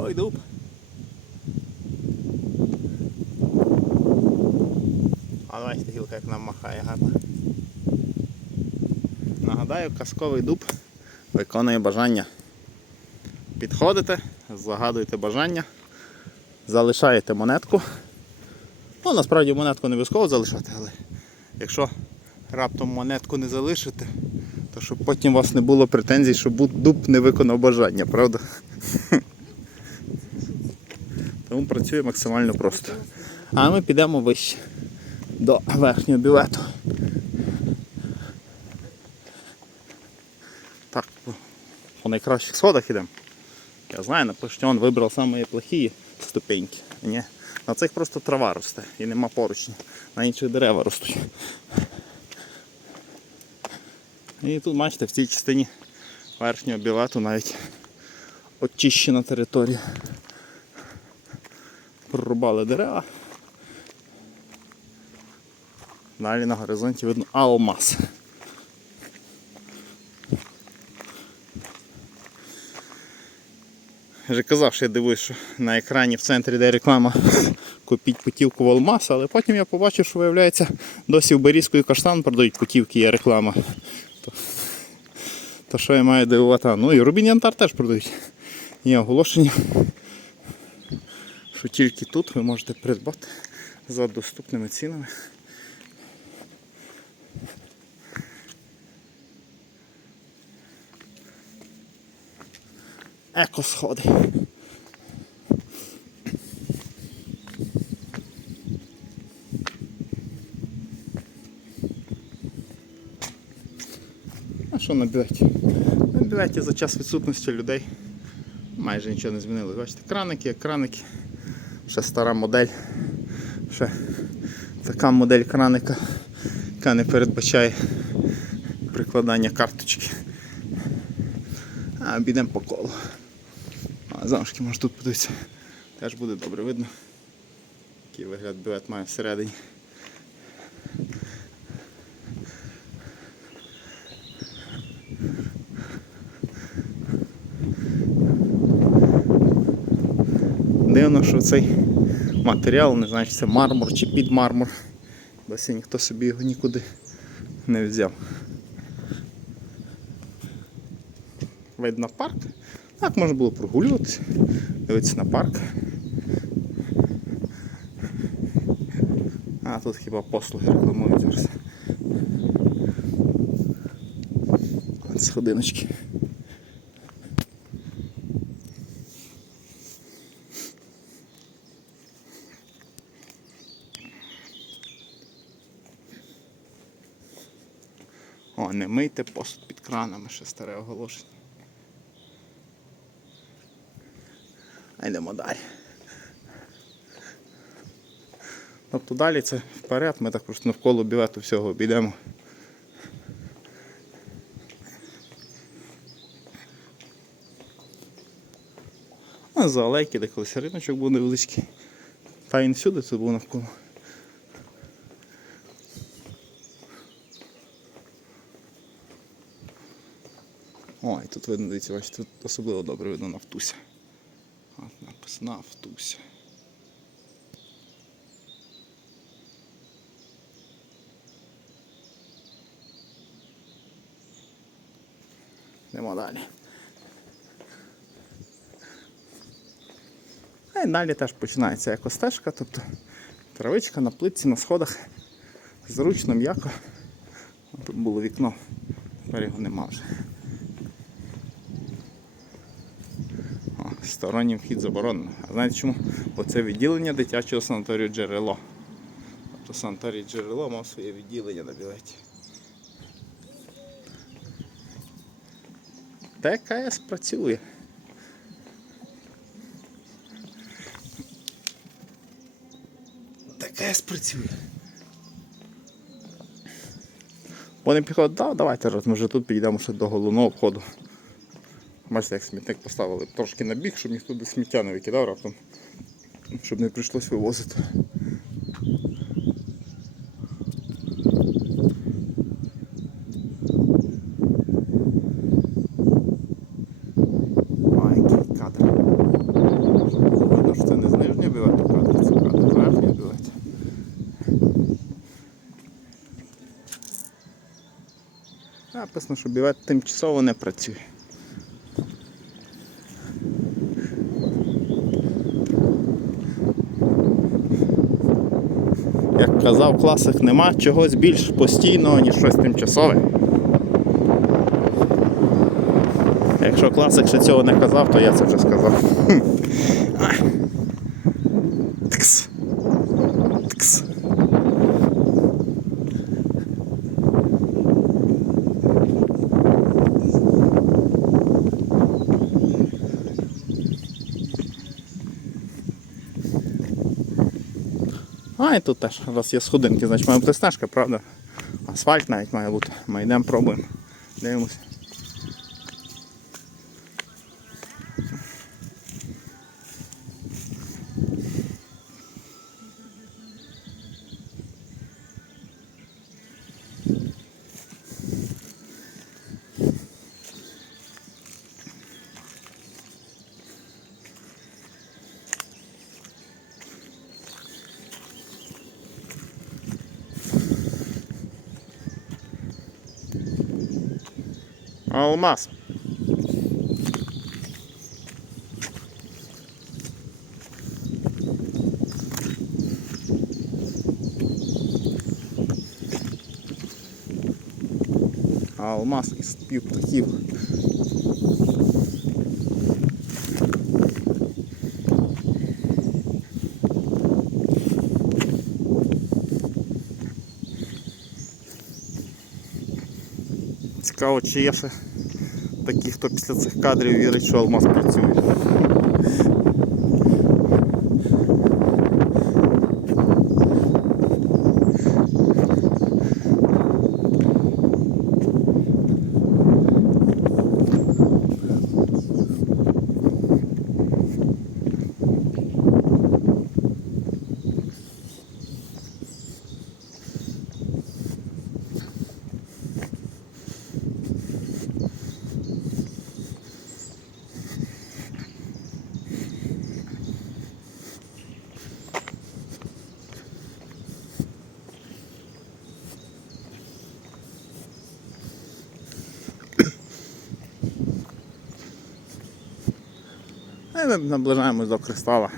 Ой, дуб. А бачите, гілка як нам махає гарно. Нагадаю, казковий дуб виконує бажання. Підходите, загадуєте бажання, залишаєте монетку. Ну, насправді монетку не обов'язково залишати, але якщо раптом монетку не залишите, то щоб потім у вас не було претензій, що дуб не виконав бажання, правда? Тому працює максимально просто. А ми підемо вище до верхнього бювету. Так, по- найкращих сходах йдемо. Я знаю, напишу, що він вибрав самі плохі ступеньки. Ні. На цих просто трава росте і нема поручня. На інших дерева ростуть. І тут, бачите, в цій частині верхнього білету навіть очищена територія. Прорубали дерева. Далі на горизонті видно алмаз. Я вже казав, що я дивуюсь, що на екрані в центрі де реклама купіть путівку в Алмаз, але потім я побачив, що виявляється, досі в Берізьку і Каштан продають путівки, є реклама. То, то що я маю дивувати? Ну і Рубін Янтар теж продають. Є оголошення, що тільки тут ви можете придбати за доступними цінами. Екосходи. А що на білеті? На білеті за час відсутності людей майже нічого не змінилось. Бачите, краники, як краники. Ще стара модель. Ще така модель краника, яка не передбачає прикладання карточки. А підемо по колу. А замшки може тут подивитися. Теж буде добре видно. Який вигляд бюлет має всередині. Дивно, що цей матеріал, не знаю, чи це мармур чи під мармур. Досі ніхто собі його нікуди не взяв. Видно парк. Так можна було прогулюватися, дивитися на парк. А тут хіба послуги рекламують зараз. От сходиночки. Не мийте посуд під кранами, ще старе оголошення. Йдемо далі. Тобто далі це вперед, ми так просто навколо білету всього обійдемо. А за алейки, де колись риночок був невеличкий. Та він всюди тут був навколо. Тут видно, дивіться, бачите, тут особливо добре видно Нафтуся. От написано Нафтуся. Йдемо далі. А й далі теж починається екостежка, тобто травичка на плитці, на сходах. Зручно, м'яко. Тут було вікно, тепер його нема вже. Сторонній вхід заборонено. А знаєте чому? Бо це відділення дитячого санаторію джерело. Тобто санаторій джерело мав своє відділення на білеті. ТКС працює. ТКС працює. Вони підходять, да, давайте раз, ми вже тут підійдемо ще до головного обходу. Майже як смітник поставили трошки на бік, щоб ніхто сміття не викидав раптом, щоб не прийшлось вивозити. Написано, що бівет тимчасово не працює. Як казав класик, нема чогось більш постійного, ніж щось тимчасове. Якщо класик ще цього не казав, то я це вже сказав. Хм. Ай. І тут теж нас є сходинки, значить має бути стежка, правда? Асфальт навіть має бути. Ми йдемо, пробуємо. Дивимося. Алмаз. Алмаз із спів птахів. Цікаво, чи є ще такі, хто після цих кадрів вірить, що алмаз працює. Ми наближаємось до кристала.